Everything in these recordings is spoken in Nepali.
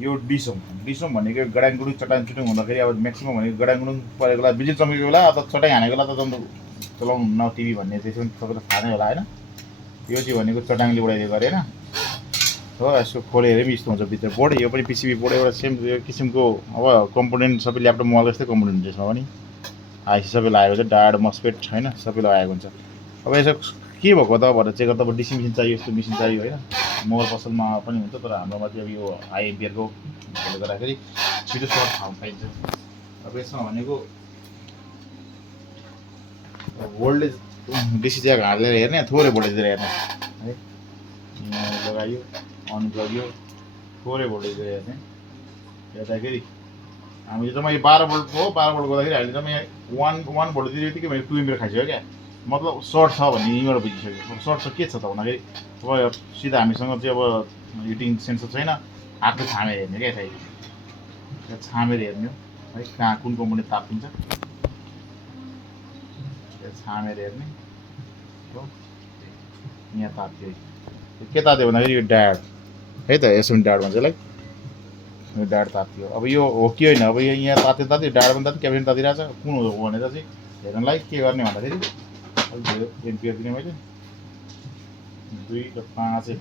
यो डिसोम भनेको गडाङगुडुङ चटाङचुटुङ हुँदाखेरि अब म्याक्सिमम भनेको गडाङगुडुङ परेको बेला बिजुली चम्केको बेला अथवा चटाङ हानेको बेला त चलाउनु हुन्न टिभी भन्ने त्यसमा सबैलाई थाहा नै होला होइन। यो चाहिँ भनेको चटाङले उडाइदिएको अरे होइन हो। यसको खोले हेऱ्यो पनि यस्तो हुन्छ भित्र बोर्ड, यो पनि पिसिबी बोर्ड एउटा सेम किसिमको अब कम्पोनेन्ट सबै ल्यापटप मोबाइल जस्तै कम्पोनेन्ट हुन्छ यसमा पनि। आइसी सबै लगाएको छ, डाड मस्पेट होइन सबै लगाएको हुन्छ। अब यसो के भएको त भनेर चेक गर्दा अब डिसी मेसिन चाहियो, यस्तो मेसिन चाहियो होइन। मोबाइल पसलमा पनि हुन्छ तर हाम्रोमा चाहिँ अब यो हाई एम्पियरको भएकोले गर्दाखेरि छिटो सर्ट खानु पाइन्छ। अब यसमा भनेको भोल्टेज डिसी चाहिँ हालेर हेर्ने, थोरै भोल्टेजतिर हेर्ने है। लगायो अन गर्यो, थोरै भोल्टेजतिर हेर्ने, हेर्दाखेरि हामीले तपाईँ 12 भोल्ट हो, 12 भोल्ट गर्दाखेरि हामीले तपाईँ 1 भोल्ट दिने बित्तिकै मैले 2 एम्पियर खाइसक्यो क्या। मतलब सर्ट छ भन्ने यहीँबाट बुझिसक्यो। सर्ट छ के छ त भन्दाखेरि अब सिधा हामीसँग चाहिँ अब हिटिङ सेन्सर छैन, हातले छामेर हेर्ने क्या। यसलाई छामेर हेर्ने हो है, कहाँ कुन कम्पोनेन्ट तात्तिन्छ छामेर हेर्ने हो। यहाँ तात्यो, के तात्यो भन्दाखेरि यो डाड है त, यसो डाड भन्छ यसलाई। यो डाड तात्यो। अब यो हो कि होइन, अब यहाँ तात्यो तात्यो, डाड पनि तात्यो, क्याबिनेट तातिरहेको छ, कुन हो भनेर चाहिँ हेर्नलाई के गर्ने भन्दाखेरि अलिक धेरै एम्पियर दिने मैले 2 र 5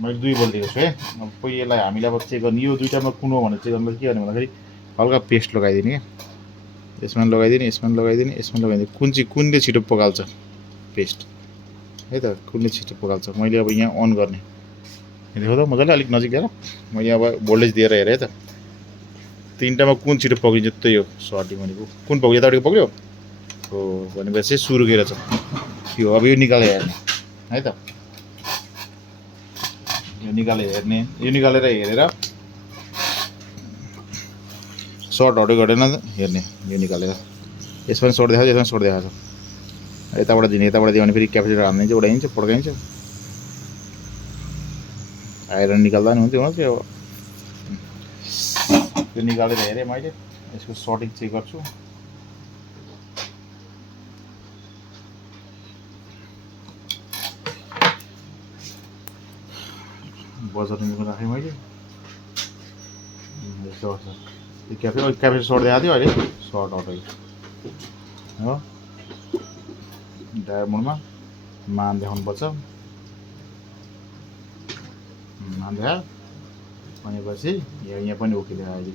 मैले 2 भोल्ट दिएको छु है। अब कोही यसलाई हामीले अब चेक गर्ने यो दुईवटामा कुन हो भनेर चेक गर्नलाई के गर्ने भन्दाखेरि हल्का पेस्ट लगाइदिने क्या। यसमा लगाइदिने, यसमा लगाइदिने, यसमा लगाइदिने, कुनले छिटो पकाल्छ पेस्ट है त, कुनले छिटो पकाल्छ। मैले अब यहाँ अन गर्ने देखो त मजाले, अलिक नजिक ल्याएर मैले अब भोल्टेज दिएर हेरेँ त तिनवटामा कुन छिटो पक्रिन्छ त्यही हो सर्टिङ भनेको। कुन पक्रियो यतापट्टि पक्रियो हो भनेपछि सुरु गरेर छ यो। अब यो निकालेर हेर्ने है त, यो निकालेर हेर्ने, यो निकालेर हेरेर सर्ट हट्यो घटेन हेर्ने। यो निकालेर यसमा सर्ट देखाएको छ, यसमा सर्ट देखाएको छ, यताबाट दिने, यताबाट दियो भने फेरि क्यापेसिटर हाल्दिन्छ, उडाइन्छ, पड्काइन्छ। आइरन निकाल्दा नि हुन्थ्यो त्यो। त्यो निकालेर हेरेँ मैले, यसको सर्टिङ चेक गर्छु। बजारमा राखेँ मैले यस्तो छ। त्यो क्यापेसिटर सर्ट देखाएको थियो, अहिले सर्ट हट्यो हो। डायर मोडमा मान देखाउनुपर्छ, मान देखा भनेपछि यहाँ पनि ओके देखायो अहिले।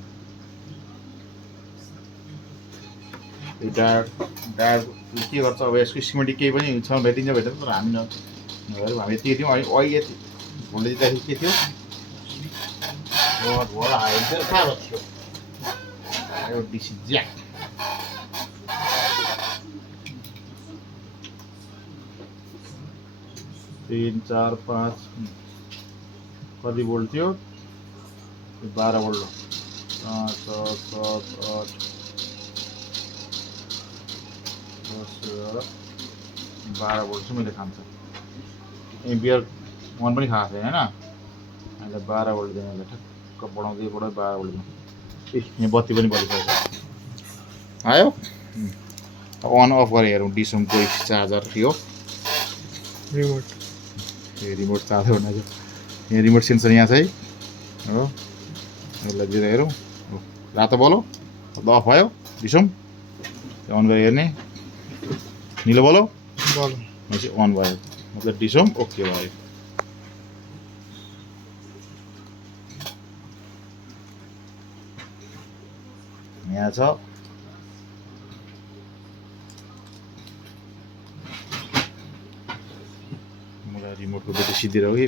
यो डायर के गर्छ अब यसको स्किमेटिक केही पनि छ भेटिन्छ तर हामी नहेरौँ। हामी यति थियौँ, अहिले भोल्टेज दिँदाखेरि के थियो साह्रो थियो यो डिसी ज्याक। तीन 4 5 कति भोल्ट थियो, 12 भोल्ट 5 6 7 8 10 12 भोल्ट चाहिँ मैले खान्छ। एम्पियर 1 पनि खाएको छैन होइन। अहिले 12 भोल्ट दिने, ठ्याक्क बढाउँदै 12 भोल्ट दिनु। यहाँ बत्ती पनि बलिसकेको आयो। अब अन अफ गरेर हेरौँ डिसोमको चार्जर यो रिमोट, रिमोट चार्जर बनाएको यहाँ रिमोट सेन्सर यहाँ छ है हो। यसलाई दिएर हेरौँ, रातो बलो अफ भयो डिसोम, अन गरेर हेर्ने, निलो बलो भनेपछि अन भयो, मतलब डिसोम ओके भयो। यहाँ छ मलाई रिमोटको बेटी सिधै रह्यो कि